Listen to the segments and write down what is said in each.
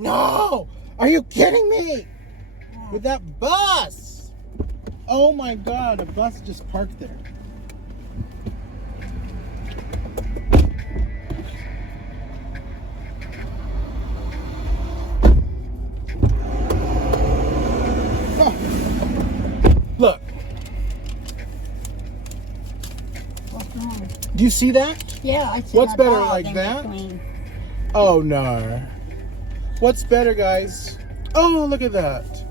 No! Are you kidding me? With that bus! Oh my God, a bus just parked there. Oh. Look. What's wrong? Do you see that? Yeah, I see. What's a better, dog like in that? between. Oh no. What's better, guys? Oh, look at that.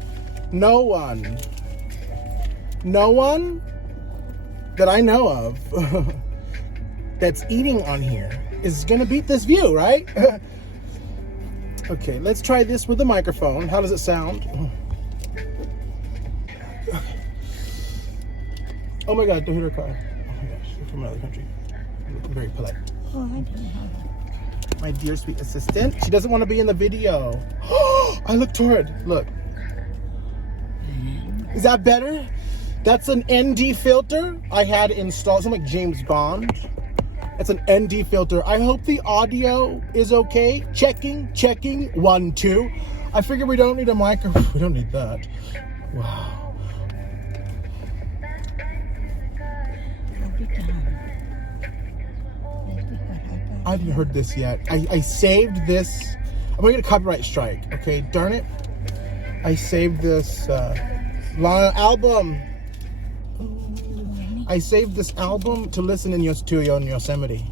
No one. No one that I know of that's eating on here is gonna beat this view, right? Okay, let's try this with the microphone. How does it sound? Oh my God, don't hit her car. Oh my gosh, you're from another country. You're very polite. Oh, I didn't know that. My dear sweet assistant. She doesn't want to be in the video. I look toward. Look. Is that better? That's an ND filter I had installed. Something like James Bond. It's an ND filter. I hope the audio is okay. Checking. 1, 2. I figure we don't need a microphone. We don't need that. Wow. I haven't heard this yet. I saved this. I'm gonna get a copyright strike. Okay, darn it. I saved this album. I saved this album to listen in Yosemite.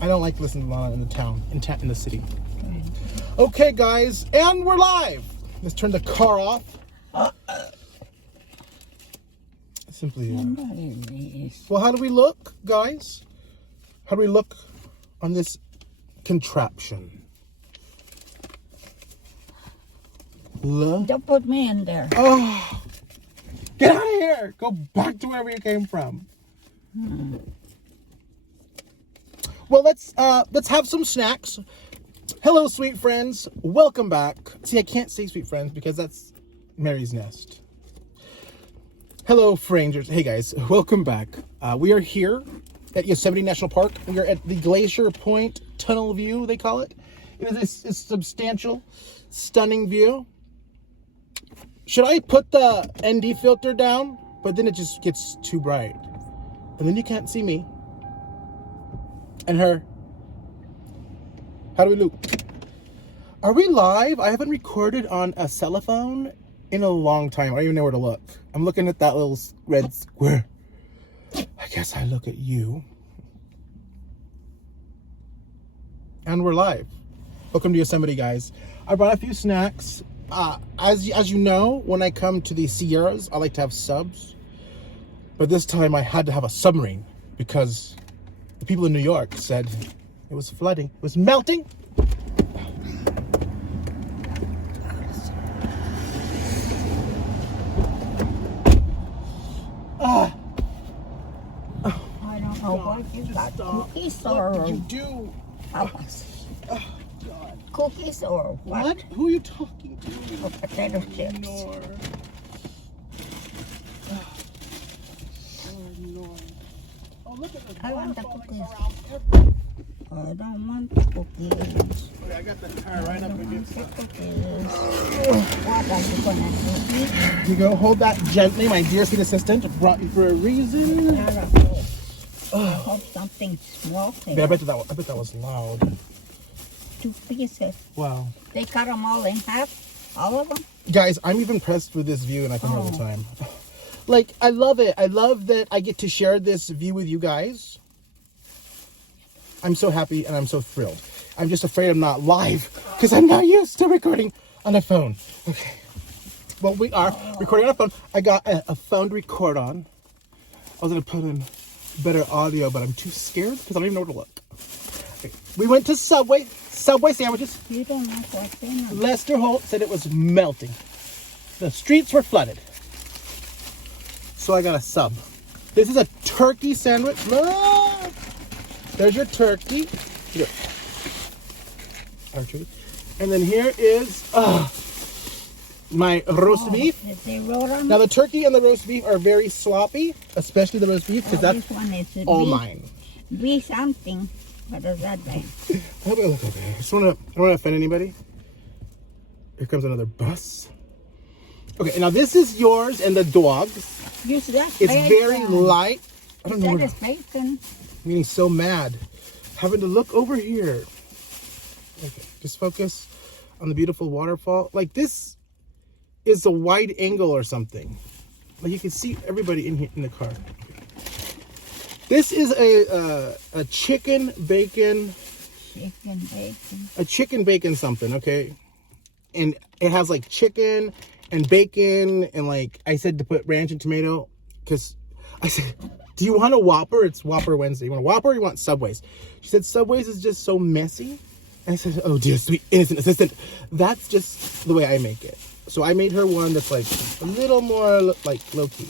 I don't like listening to Lana in the town, in the city. Okay, guys, and we're live. Let's turn the car off. Simply. Well, how do we look, guys? How do we look on this contraption? Look. Don't put me in there. Oh, get out of here! Go back to wherever you came from. Well, let's have some snacks. Hello, sweet friends. Welcome back. See, I can't say sweet friends because that's Mary's nest. Hello, strangers. Hey, guys. Welcome back. We are here at Yosemite National Park. We are at the Glacier Point Tunnel View, they call it. It is a substantial, stunning view. Should I put the ND filter down? But then it just gets too bright. And then you can't see me. And her. How do we look? Are we live? I haven't recorded on a cell phone in a long time. I don't even know where to look. I'm looking at that little red square. I guess I look at you. And we're live. Welcome to Yosemite, guys. I brought a few snacks. As you know, when I come to the Sierras, I like to have subs. But this time I had to have a submarine because the people in New York said it was flooding. It was melting. I don't know what you got. Cookies or what did you do? God. Cookies or what? Who are you talking to? Or potato chips. Ignore. Oh, look at the I want the falling cookies. around everywhere. I don't want cookies. Okay, I got the car right up against it. What are you gonna do? You go hold that gently, my dear sweet assistant. Brought you for a reason. I hope something small thing. Yeah, I bet that was loud. 2 pieces. Wow. They cut them all in half, all of them. Guys, I'm even impressed with this view and I come here all the time. Like, I love it. I love that I get to share this view with you guys. I'm so happy and I'm so thrilled. I'm just afraid I'm not live because I'm not used to recording on a phone. Okay. Well, we are recording on a phone. I got a phone to record on. I was going to put in better audio, but I'm too scared because I don't even know where to look. Okay. We went to Subway sandwiches. You don't like what's in them. Lester Holt said it was melting. The streets were flooded. So I got a sub. This is a turkey sandwich. Look! There's your turkey. Here. Archery. And then here is my roast beef. Is they wrote on Now the turkey and the roast beef are very sloppy, especially the roast beef, because that's this one is all beef, mine. Beef something. What does that mean? How do I look over here? I don't want to offend anybody. Here comes another bus. Okay, now this is yours and the dog's. Use that It's bacon. very light. I don't know. That is bacon. I'm getting so mad. Having to look over here. Okay, just focus on the beautiful waterfall. Like this is a wide angle or something. Like you can see everybody in here in the car. Okay. This is a chicken bacon. Chicken bacon. A chicken bacon something, okay? And it has like chicken and bacon and like I said to put ranch and tomato because I said, do you want a Whopper? It's Whopper Wednesday. You want a Whopper or you want Subways? She said Subways is just so messy. And I said, oh dear sweet innocent assistant. That's just the way I make it. So I made her one that's like a little more like low-key.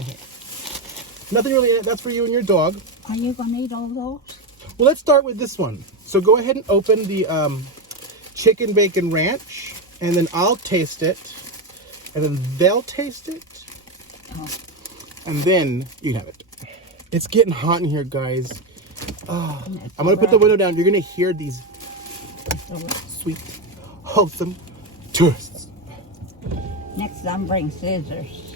Okay. Nothing really in it. That's for you and your dog. Are you going to eat all those? Well, let's start with this one. So go ahead and open the chicken bacon ranch, and then I'll taste it, and then they'll taste it, and then you have it. It's getting hot in here, guys. Oh, I'm going to put the window down. You're going to hear these sweet, wholesome tourists. Next time, bring scissors.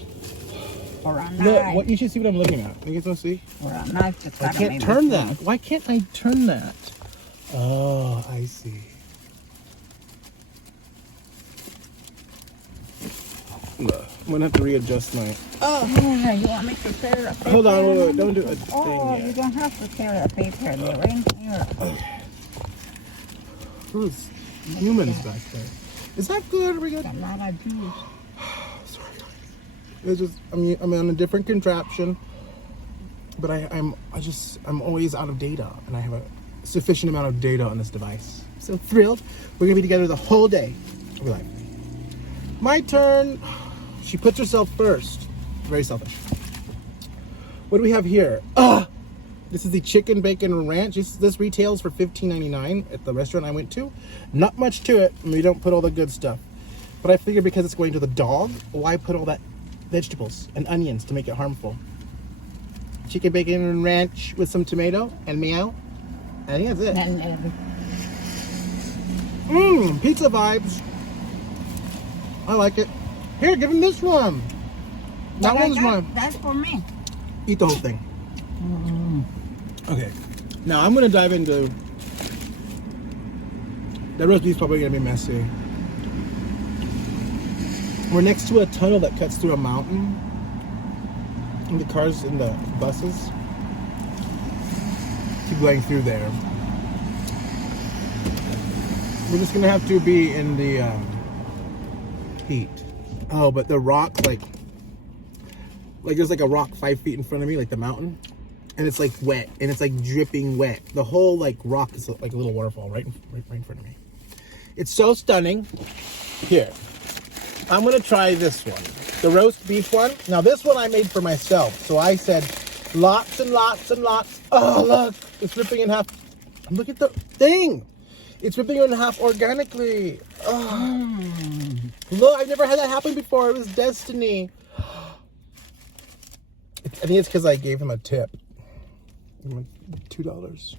Or a knife. Look, what you should see what I'm looking at. You guys want to see? Or a knife to cut I can't turn that. Why can't I turn that? Oh, I see. I'm gonna have to readjust my. Oh, you want me to tear a paper? Hold on, wait, don't do a thing Oh, yet. you don't have to tear a paper. They're in here. Who's humans back there? Is that good? Are we good? A lot of juice. Sorry, guys. It's just I'm on a different contraption, but I'm always out of data, and I have a sufficient amount of data on this device. So thrilled. We're gonna be together the whole day. I'll be like, my turn. She puts herself first. Very selfish. What do we have here? This is the chicken bacon ranch. This retails for $15.99 at the restaurant I went to. Not much to it, and we don't put all the good stuff. But I figured because it's going to the dog, why put all that vegetables and onions to make it harmful? Chicken bacon ranch with some tomato and meow. I think that's it. Pizza vibes. I like it. Here, give him this one. That one's mine. That's for me. Eat the whole thing. Okay. Now I'm gonna dive into. That roast beef's probably gonna be messy. We're next to a tunnel that cuts through a mountain. And the cars and the buses keep going through there. We're just gonna have to be in the heat. Oh, but the rock, like there's like a rock 5 feet in front of me, like the mountain, and it's like wet, and it's like dripping wet. The whole like rock is like a little waterfall right in front of me. It's so stunning. Here, I'm gonna try this one, the roast beef one. Now this one I made for myself, so I said lots and lots and lots. Oh look, it's ripping in half. Look at the thing. It's ripping in half organically. Oh. Look, I've never had that happen before. It was destiny. I think it's because I gave him a tip. $2.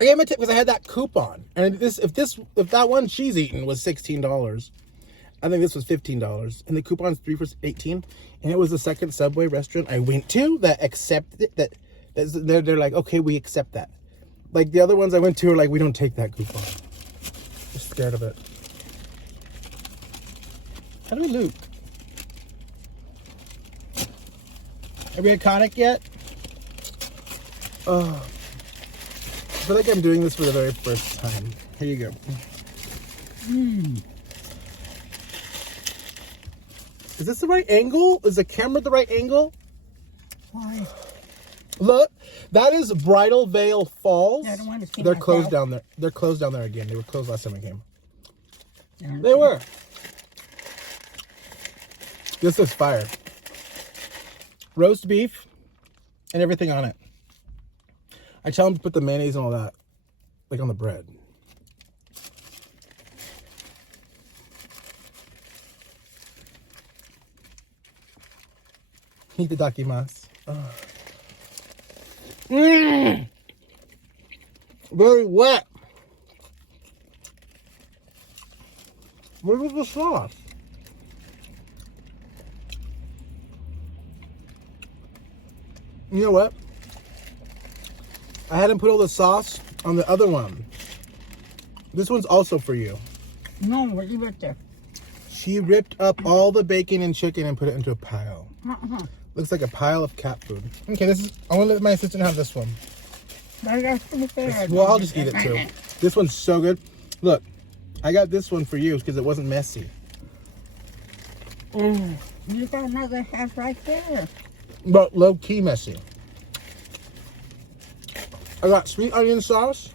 I gave him a tip because I had that coupon. And if that one she's eaten was $16, I think this was $15. And the coupon's 3 for $18. And it was the second Subway restaurant I went to that accepted it. They're like, okay, we accept that. Like the other ones I went to are like, we don't take that coupon. I'm scared of it. How do we loop? Have we iconic yet? Oh, I feel like I'm doing this for the very first time. Here you go. Is this the right angle? Is the camera the right angle? Why? Look, that is Bridal Veil Falls. I don't want to see They're myself. closed down there. They're closed down there again. They were closed last time I came. They were. This is fire. Roast beef and everything on it. I tell them to put the mayonnaise and all that, like on the bread. Itadakimasu. Very wet. Where was the sauce? You know what? I hadn't put all the sauce on the other one. This one's also for you. No, leave it there. She ripped up all the bacon and chicken and put it into a pile. Looks like a pile of cat food. Okay, this is. I want to let my assistant have this one. Well, I'll just eat it too. This one's so good. Look, I got this one for you because it wasn't messy. You got another half right there. But low key messy. I got sweet onion sauce.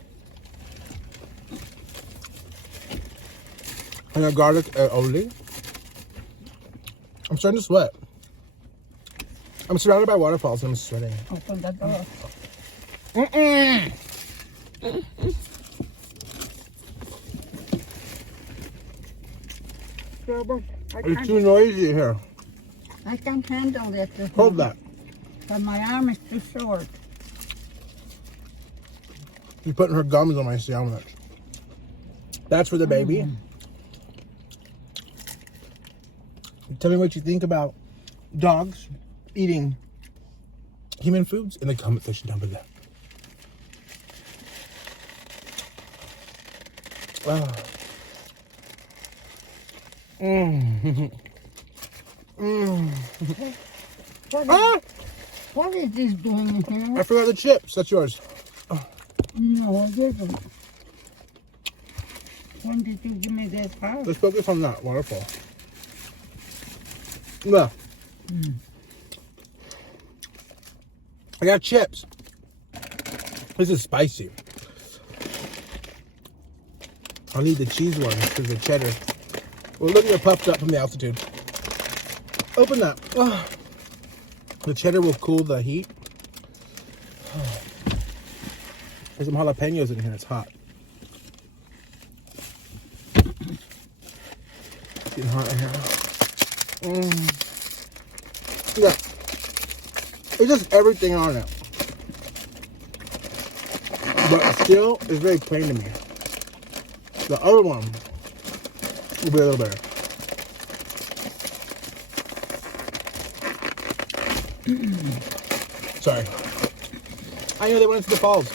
And a garlic aioli. I'm starting to sweat. I'm surrounded by waterfalls and I'm sweating. Open the door. It's too noisy here. I can't handle it. Hold that. But my arm is too short. She's putting her gums on my sandwich. That's for the baby. Tell me what you think about dogs eating human foods in the comment section down below. Ah. What is this doing here? I forgot the chips. That's yours. No, I didn't. When did you give me this house? Let's focus on that waterfall. No. I got chips. This is spicy. I'll need the cheese ones because the cheddar. Well, look, you're puffed up from the altitude. Open that. Oh. The cheddar will cool the heat. Oh. There's some jalapenos in here. It's hot. It's getting hot in here. Yeah. It's just everything on it. But still, it's very plain to me. The other one will be a little better. Sorry. I know they went to the falls.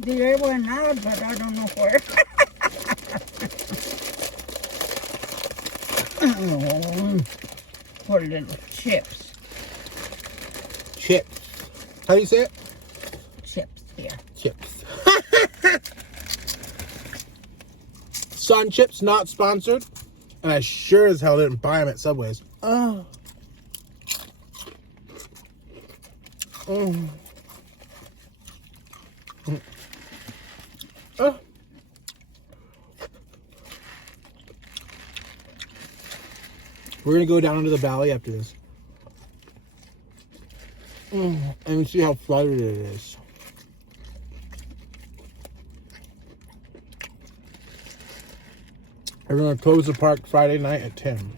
The air went out, but I don't know where. Poor little chips. Chips. How do you say it? Chips, yeah. Chips. Sun Chips, not sponsored. And I sure as hell didn't buy them at Subways. Oh. Oh. Oh. We're going to go down into the valley after this. And see how flooded it is. We're going to close the park Friday night at 10.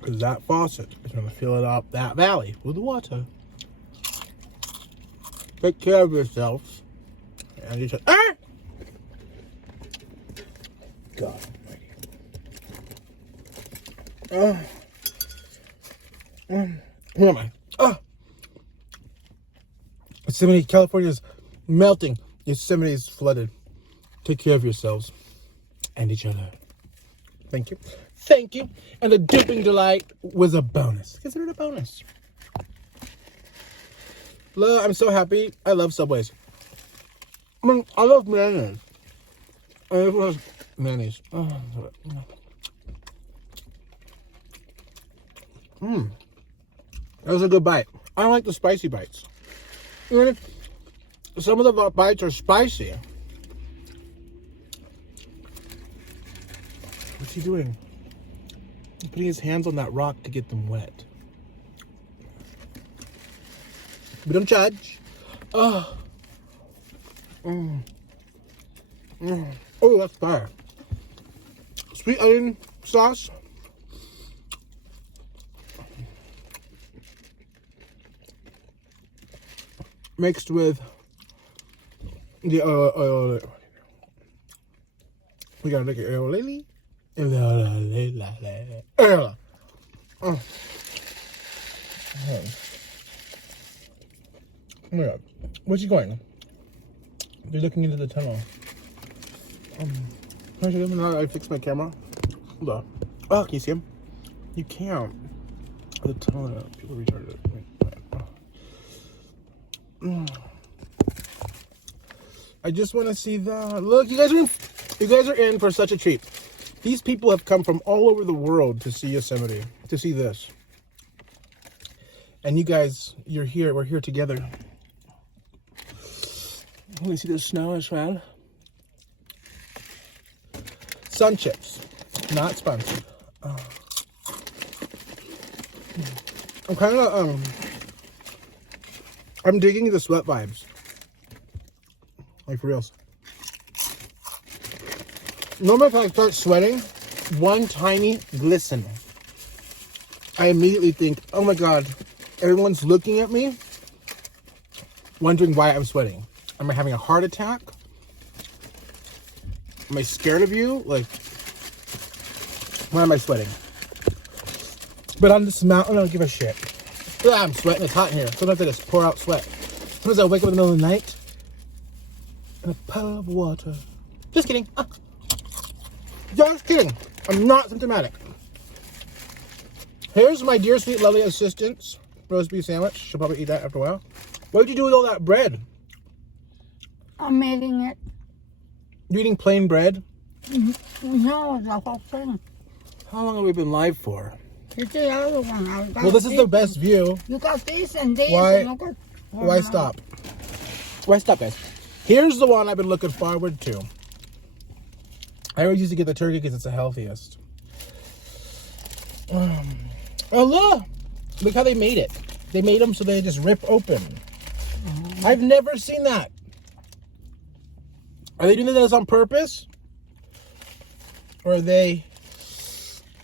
Because that faucet is going to fill it up that valley with water. Take care of yourselves. And you said, ah! God almighty. Where am I? Yosemite, California's melting. Yosemite is flooded. Take care of yourselves and each other. Thank you. Thank you. And the dipping delight was a bonus. Consider it a bonus. I'm so happy. I love Subways. I love mayonnaise. And this one has mayonnaise. That was a good bite. I don't like the spicy bites. Some of the bites are spicy. What's he doing? He's putting his hands on that rock to get them wet. We don't judge. Oh, that's fire. Sweet onion sauce. mixed with the we gotta look at lily. Oh my god. Where's she going? They're looking into the tunnel. I fix my camera. Hold on. Oh, can you see him? You can't. The tunnel. People retarded. I just want to see that. Look, you guys are in for such a treat. These people have come from all over the world to see Yosemite, to see this. And you guys, you're here. We're here together. You see the snow as well. Sun chips, not sponsored. I'm kind of I'm digging the sweat vibes. Like for reals. Normally if I start sweating, one tiny glisten, I immediately think, oh my god, everyone's looking at me, wondering why I'm sweating. Am I having a heart attack? Am I scared of you? Like, why am I sweating? But on this mountain, I don't give a shit. Yeah, I'm sweating. It's hot in here. Sometimes I just pour out sweat. Sometimes I wake up in the middle of the night in a puddle of water. Just kidding. Just kidding. I'm not symptomatic. Here's my dear, sweet, lovely assistant's roast beef sandwich. She'll probably eat that after a while. What did you do with all that bread? I'm eating it. You eating plain bread? No, the whole thing. How long have we been live for? It's the other one. Well, this is the best view. You got this and this. Why? And Why stop? Why stop, guys? Here's the one I've been looking forward to. I always used to get the turkey because it's the healthiest. Oh, look! Look how they made it. They made them so they just rip open. I've never seen that. Are they doing this on purpose? Or are they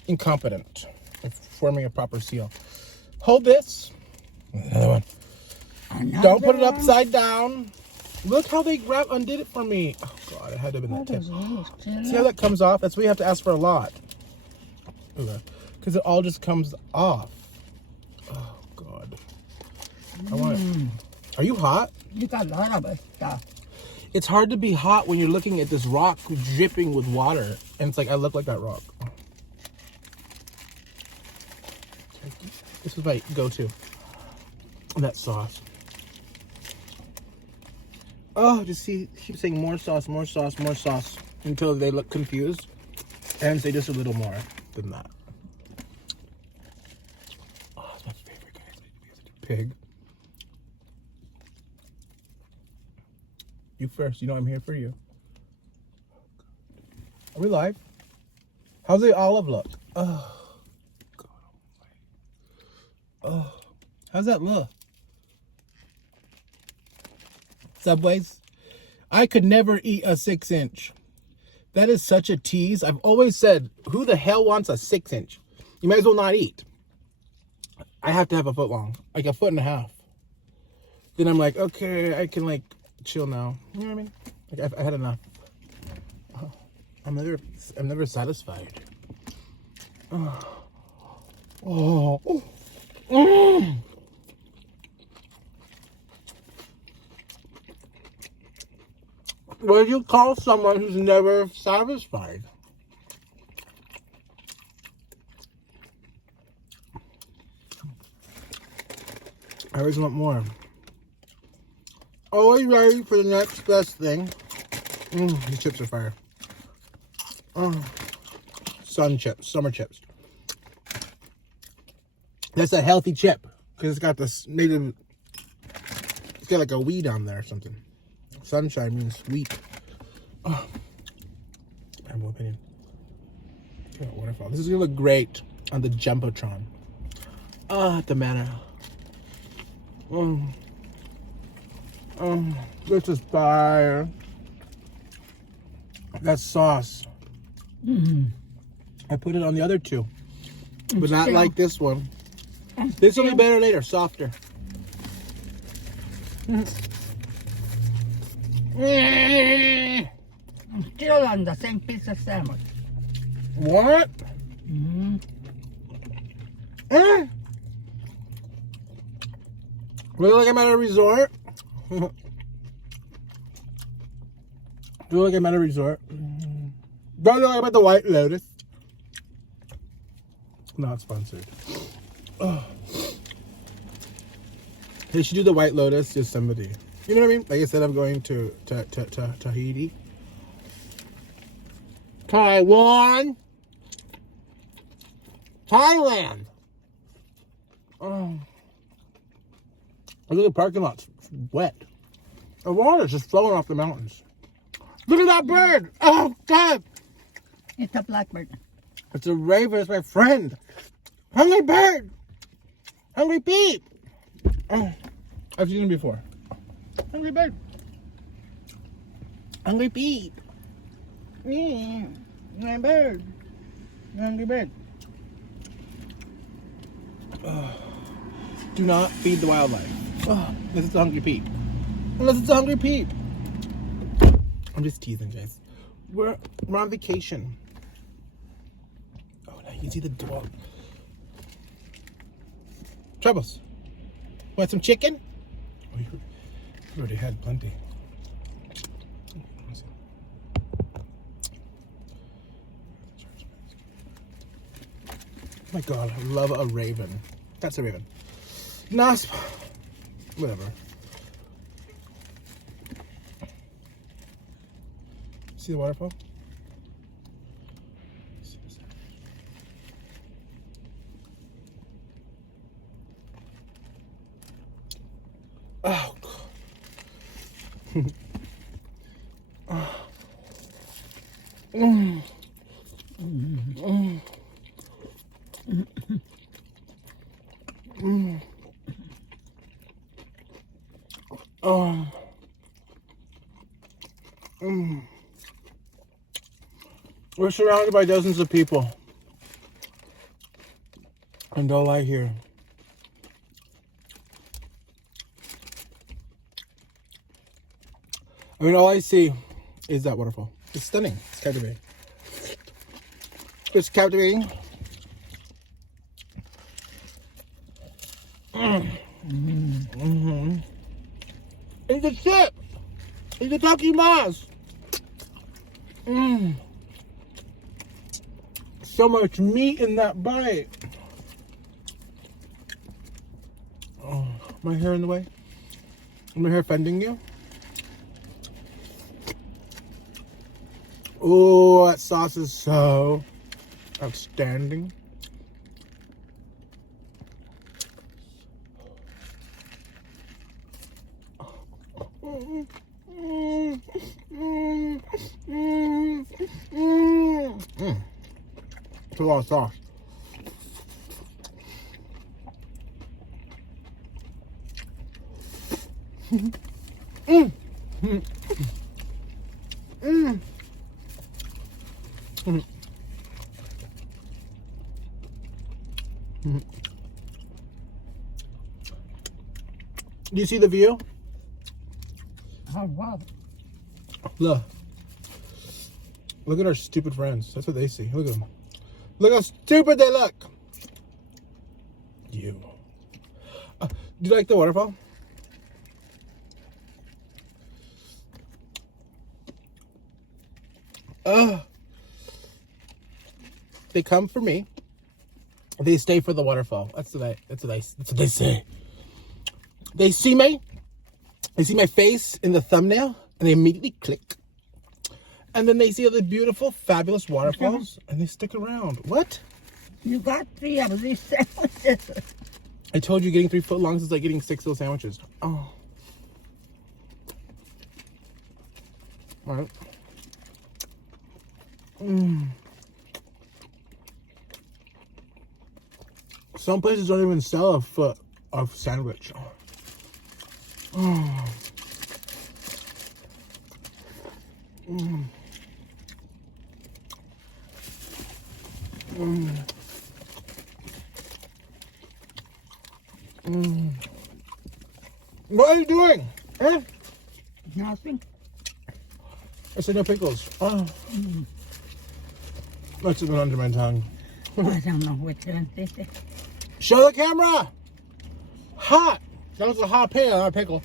incompetent at forming a proper seal? Hold this. Another one. Don't put it upside down. Look how they undid it for me. Oh god, it had to have been that tip. See how that comes off? That's why you have to ask for a lot. Because it all just comes off. Oh god. I want it. Are you hot? You got a lot of stuff. It's hard to be hot when you're looking at this rock dripping with water. And it's like, I look like that rock. This is my go-to. That sauce. Oh, just keep saying more sauce, more sauce, more sauce. Until they look confused. And say just a little more than that. Oh, that's my favorite, guys. Pig. You first. You know I'm here for you. Are we live? How's the olive look? Oh, God. Oh, how's that look? Subways? I could never eat a 6-inch. That is such a tease. I've always said, who the hell wants a 6-inch? You might as well not eat. I have to have a foot long, like a 1.5 feet. Then I'm like, okay, I can like chill now. You know what I mean? Like I had enough. Oh, I'm never satisfied. Oh. Mm. What do you call someone who's never satisfied? I always want more. Always ready for the next best thing. These chips are fire. Sun chips, summer chips. That's a healthy chip because it's got this native. It's got like a weed on there or something. Sunshine means sweet. Oh, I have no opinion. Oh, wonderful. This is gonna look great on the Jumbotron. At the manor. This is fire. That sauce. I put it on the other two, but not like this one. This will be better later, softer. I'm still on the same piece of sandwich. What? Mm-hmm. Look like I'm at a resort. Look like I'm at a resort. Don't look like I'm at the White Lotus. Not sponsored. Oh. They should do the White Lotus to somebody. You know what I mean? Like instead of going to Tahiti. Taiwan. Thailand. Oh. Look at the parking lot's wet. The water's just flowing off the mountains. Look at that bird. Oh, God. It's a blackbird. It's a raven. It's my friend. Hungry bird. Hungry peep. Oh, I've seen him before. Hungry bird. Hungry peep. Yeah, my bird. Hungry bird. Do not feed the wildlife. Unless it's a hungry peep. Unless it's a hungry peep. I'm just teasing, guys. We're on vacation. Oh, now you can see the dog. Troubles. Want some chicken? Oh, you already had plenty. Oh my God, I love a raven. That's a raven. Nasp. Whatever. See the waterfall? Oh, God. We're surrounded by dozens of people. And all I hear all I see is that waterfall. It's stunning. It's captivating. It's captivating. It's a chip. It's a takimas. So much meat in that bite. Oh, my hair in the way? My hair offending you? Oh, that sauce is so outstanding. It's a lot of sauce. Do you see the view? Oh, wow. Look. Look at our stupid friends. That's what they see. Look at them. Look how stupid they look. You. Do you like the waterfall? They come for me. They stay for the waterfall. That's what they say. They see me. They see my face in the thumbnail, and they immediately click. And then they see all the beautiful, fabulous waterfalls, and they stick around. What? You got 3 of these sandwiches. I told you getting 3 footlongs is like getting 6 little sandwiches. Oh. All right. Some places don't even sell a foot of sandwich. Oh. What are you doing? Eh, Nothing. I said no pickles. Oh. That's been under my tongue. I don't know which one this is. Show the camera! Hot! That was a jalapeno, not a pickle.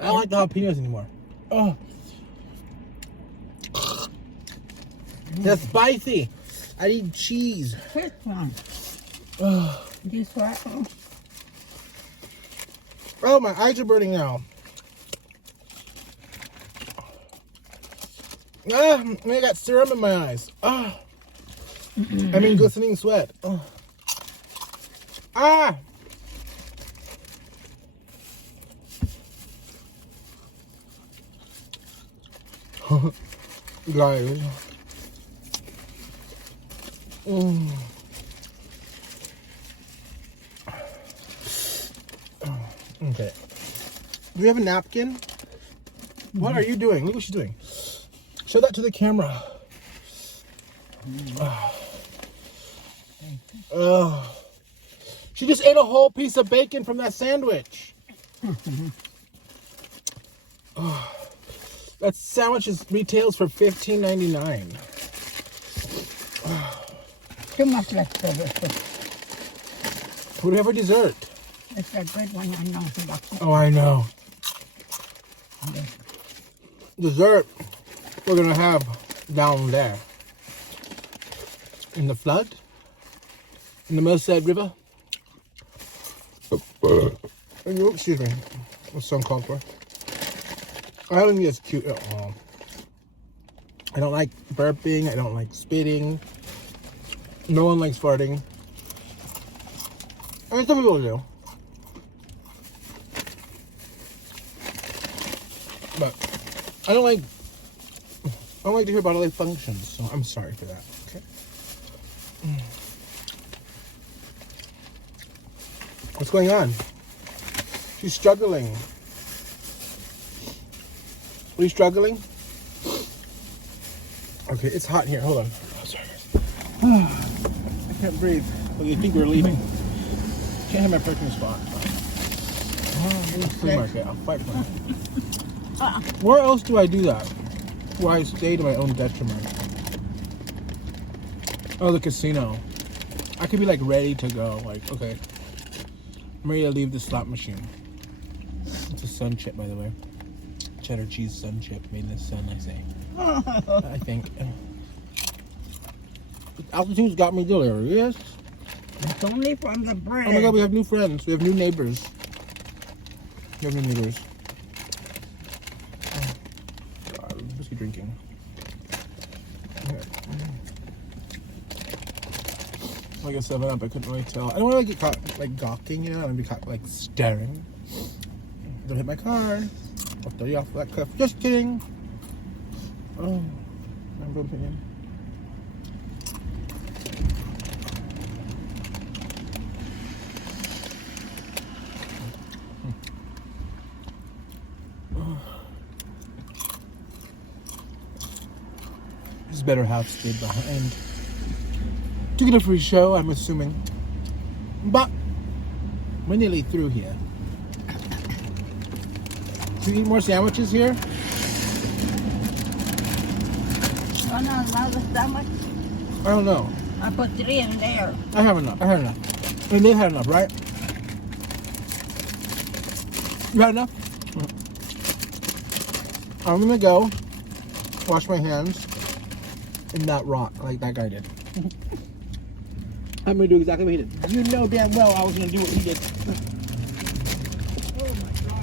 I don't like the jalapenos anymore. Oh. That's spicy. I need cheese. Which one? Oh, This one? oh, my eyes are burning now. Ah, I got serum in my eyes. Ah. I mean glistening sweat. Oh. Ah! Guys. Okay. Do we have a napkin? What are you doing? Look what she's doing. Show that to the camera. She just ate a whole piece of bacon from that sandwich. That sandwich retails for $15.99. Too much leftover. What do we have for dessert? It's a good one, I know. Oh, I know. Dessert we're gonna have down there in the flood, in the Merced River. Oh, excuse me. What's some called for? I don't think it's cute at all. I don't like burping. I don't like spitting. No one likes farting. I mean, some people do. But I don't like to hear bodily functions, so I'm sorry for that. Okay. What's going on? She's struggling. Are you struggling? Okay, it's hot in here. Hold on. Oh, sorry. I can't breathe. Well, you think we're leaving? Can't have my parking spot. Flea market. I'll fight for it. Where else do I do that? Where I stay to my own detriment? Oh, the casino. I could be like ready to go. Like, okay, I'm ready to leave the slot machine. It's a sun chip, by the way. Cheddar cheese sun chip made in the sun, I say. I think. Altitude's got me delirious. It's only from the bread. Oh my god, we have new friends. We have new neighbors. We have new neighbors. Oh, god, whiskey drinking. Okay. Like a 7-Up, I couldn't really tell. I don't want to get caught like gawking, you know? I don't want to be caught like staring. Don't hit my car. I'll throw you off that cliff. Just kidding. Oh, I'm bumping in. His better half stayed behind to get a free show, I'm assuming. But we're nearly through here. Do you eat more sandwiches here? Oh no, another stomach. I don't know. I put 3 in there. I have enough. I had enough. And they had enough, right? You had enough? I'm gonna go wash my hands in that rock like that guy did. I'm gonna do exactly what he did. You know damn well I was gonna do what he did. Oh my god.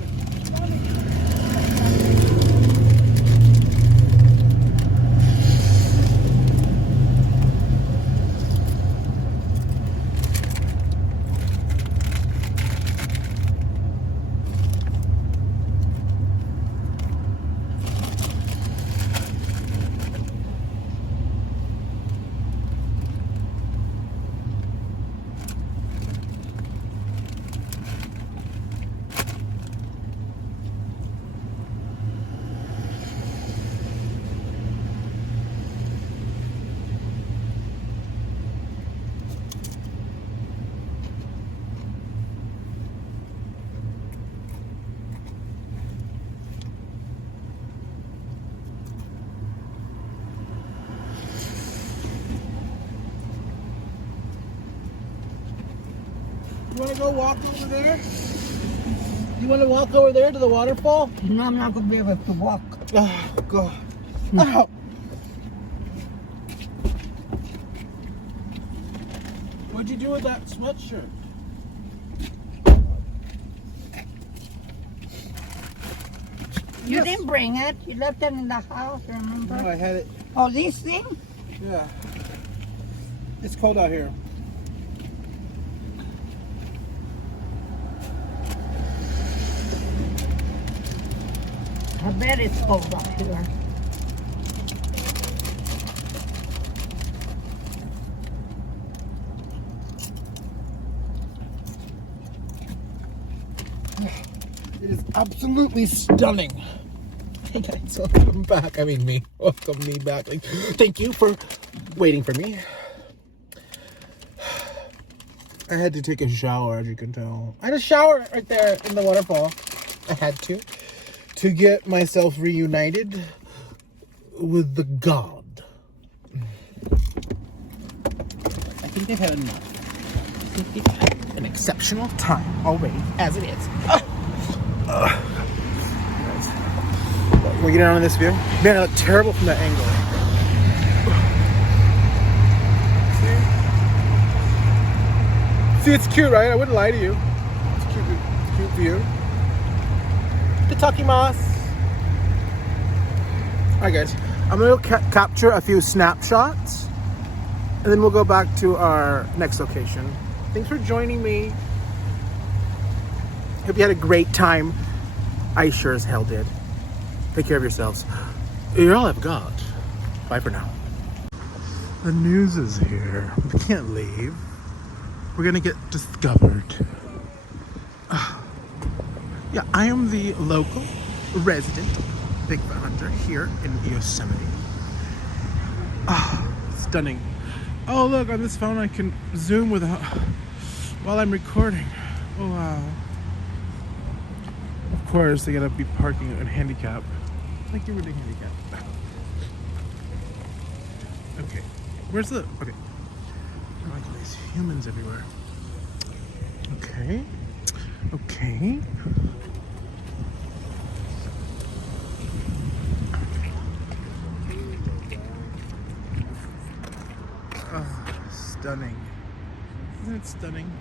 You want to go walk over there? You want to walk over there to the waterfall? No, I'm not going to be able to walk. Oh, God. Oh. What'd you do with that sweatshirt? You Yes. didn't bring it. You left it in the house, remember? Oh, I had it. Oh, this thing? Yeah. It's cold out here. I bet it's cold up here. It is absolutely stunning. Hey guys, welcome back. I mean me. Welcome me back. Like, thank you for waiting for me. I had to take a shower, as you can tell. I had a shower right there in the waterfall. I had to get myself reunited with the god. I think they've had enough. I think they've had an exceptional time already, as it is. We're getting on in this view. Man, I look terrible from that angle. See, it's cute, right? I wouldn't lie to you. It's a cute view. Itakimasu. Alright guys, I'm going to capture a few snapshots and then we'll go back to our next location. Thanks for joining me. Hope you had a great time. I sure as hell did. Take care of yourselves. You all have God. Bye for now. The news is here. We can't leave. We're gonna get discovered. Yeah, I am the local resident Bigfoot hunter here in Yosemite. Stunning. Oh look, on this phone I can zoom without while I'm recording. Oh wow. Of course, they gotta be parking in handicap. Like you're really handicapped. Okay, where's the? Okay, I like these humans everywhere. Okay, okay. Oh, stunning! Isn't it stunning?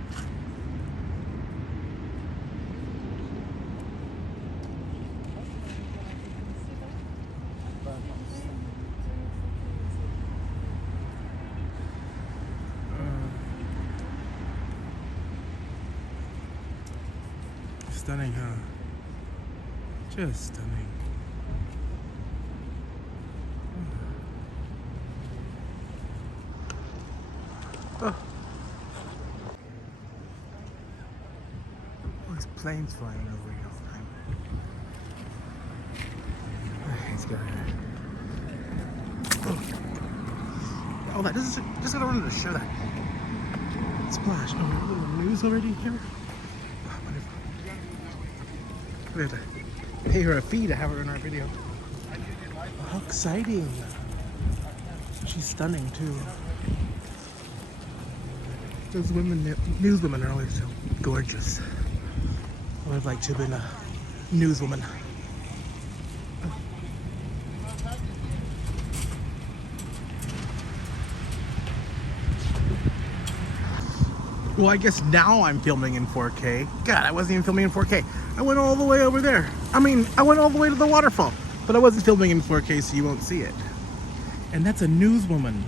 Stunning, huh? Just stunning. Oh. There's planes flying over here all the time. Let's go here. Oh, that just I wanted to show that. Splash. Oh, we're a little news already here. We have to pay her a fee to have her in our video. Oh, how exciting. She's stunning too. Those women, newswomen are always so gorgeous. I would like to have been a newswoman. Well, I guess now I'm filming in 4K. God, I wasn't even filming in 4K. I went all the way over there. I mean, I went all the way to the waterfall, but I wasn't filming in 4K, so you won't see it. And that's a newswoman.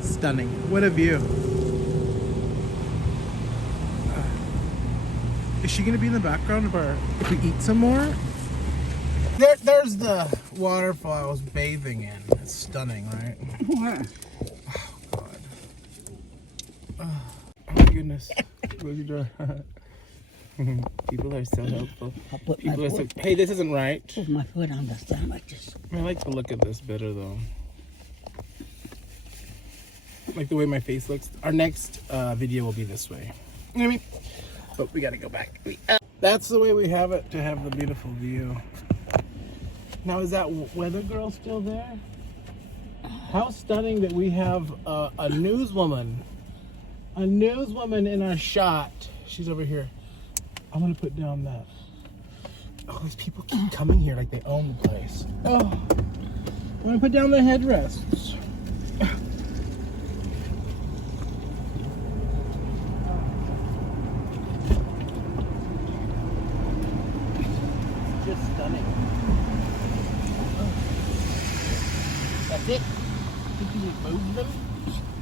Stunning. What a view. Is she gonna be in the background of our, if we eat some more? There's the waterfall I was bathing in. It's stunning, right? Where? Oh God. Oh my goodness. What are you doing? People are so helpful. I'll put People my are so, foot, hey, this isn't right. put my foot on the sandwiches. I like the look of this better though. Like the way my face looks. Our next video will be this way. You know what I mean? But we gotta go back. That's the way we have it to have the beautiful view. Now, is that weather girl still there? How stunning that we have a newswoman. A newswoman in our shot. She's over here. I'm gonna put down that. Oh, these people keep coming here like they own the place. Oh, I'm gonna put down the headrests. Just stunning. That's it. Think you would move them?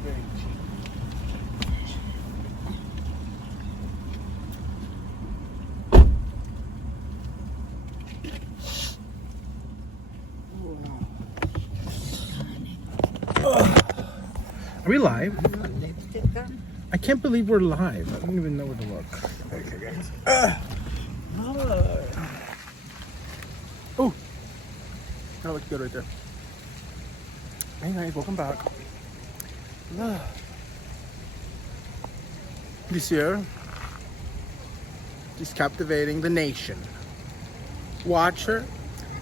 Very cheap. Are we live? I can't believe we're live. I don't even know where to look. Okay, guys. Oh, that looks good right there. Hey guys, welcome back. You see her? She's captivating the nation. Watch her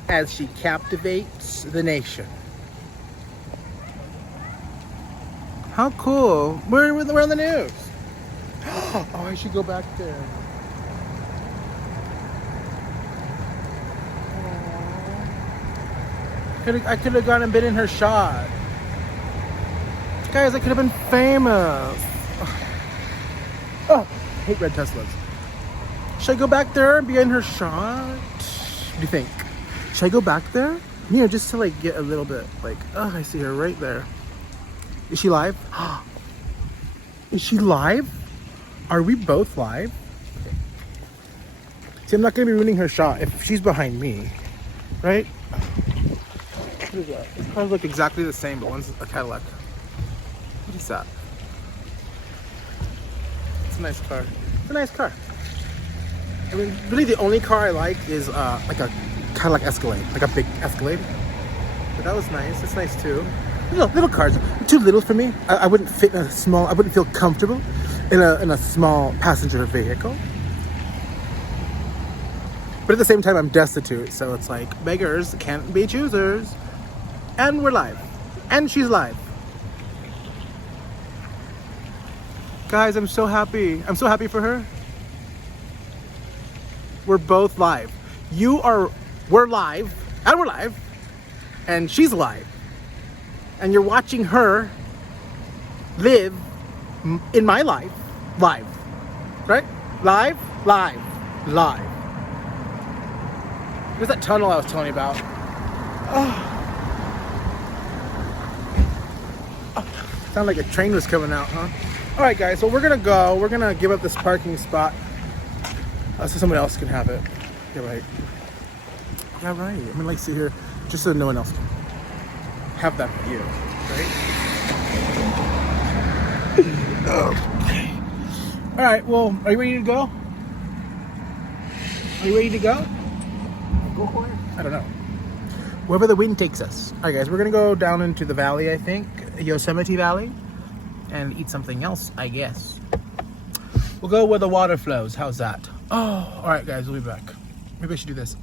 as she captivates the nation. How cool. We're on the news. Oh, I should go back there. I could have gone and been in her shot. Guys, I could have been famous. Oh, I hate red Teslas. Should I go back there and be in her shot? What do you think? Should I go back there? You know, just to like get a little bit like, oh, I see her right there. Is she live? Is she live? Are we both live? See, I'm not gonna be ruining her shot if she's behind me, right? What is that? These cars look exactly the same, but one's a Cadillac. What is that? It's a nice car. It's a nice car. I mean, really the only car I like is like a Cadillac Escalade, like a big Escalade. But that was nice. It's nice too. Little cars, too little for me. I wouldn't fit in a small. I wouldn't feel comfortable in a small passenger vehicle. But at the same time, I'm destitute, so it's like beggars can't be choosers. And we're live, and she's live. Guys, I'm so happy. I'm so happy for her. We're both live. We're live, and we're live, and she's live. And you're watching her live in my life, live, right? Live. There's that tunnel I was telling you about. Sound like a train was coming out, huh? All right, guys, so we're gonna go. We're gonna give up this parking spot so someone else can have it. Yeah, right. Yeah, right. I'm gonna like sit here just so no one else can have that view, right? Okay. All right, well, are you ready to go? Are you ready to go? Go for it. I don't know. Wherever the wind takes us. All right, guys, we're gonna go down into the valley, I think, Yosemite Valley, and eat something else, I guess. We'll go where the water flows. How's that? Oh, all right, guys, we'll be back. Maybe I should do this.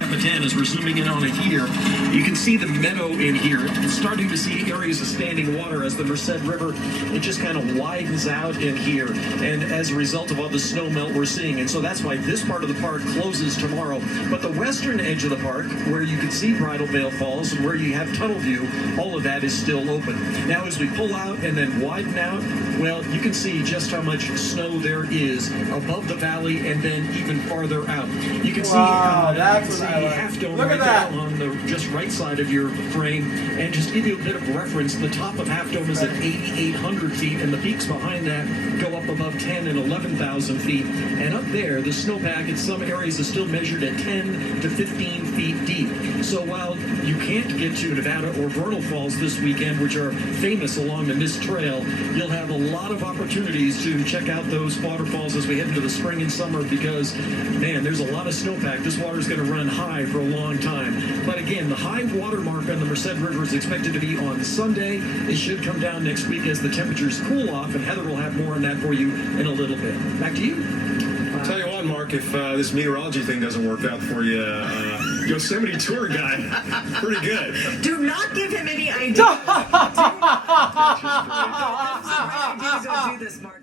The 10 as we're zooming in on it here, you can see the meadow in here. It's starting to see areas of standing water as the Merced River, it just kind of widens out in here, and as a result of all the snow melt we're seeing. And so that's why this part of the park closes tomorrow. But the western edge of the park, where you can see Bridal Veil Falls and where you have tunnel view, all of that is still open. Now as we pull out and then widen out, well, you can see just how much snow there is above the valley and then even farther out. You can see Half Dome right there on the just right side of your frame. And just to give you a bit of reference, the top of Half Dome is at 8,800 feet, and the peaks behind that go up above 10 and 11,000 feet. And up there, the snowpack in some areas is still measured at 10 to 15 feet deep. So while you can't get to Nevada or Vernal Falls this weekend, which are famous along the Mist Trail, you'll have a lot of opportunities to check out those waterfalls as we head into the spring and summer because, man, there's a lot of snowpack. This water's going to run high for a long time. But again, the high water mark on the Merced River is expected to be on Sunday. It should come down next week as the temperatures cool off, and Heather will have more on that for you in a little bit. Back to you. I'll tell you what, Mark, if this meteorology thing doesn't work out for you, Yosemite tour guide. Pretty good. Do not give him any ideas. Don't do this, Mark.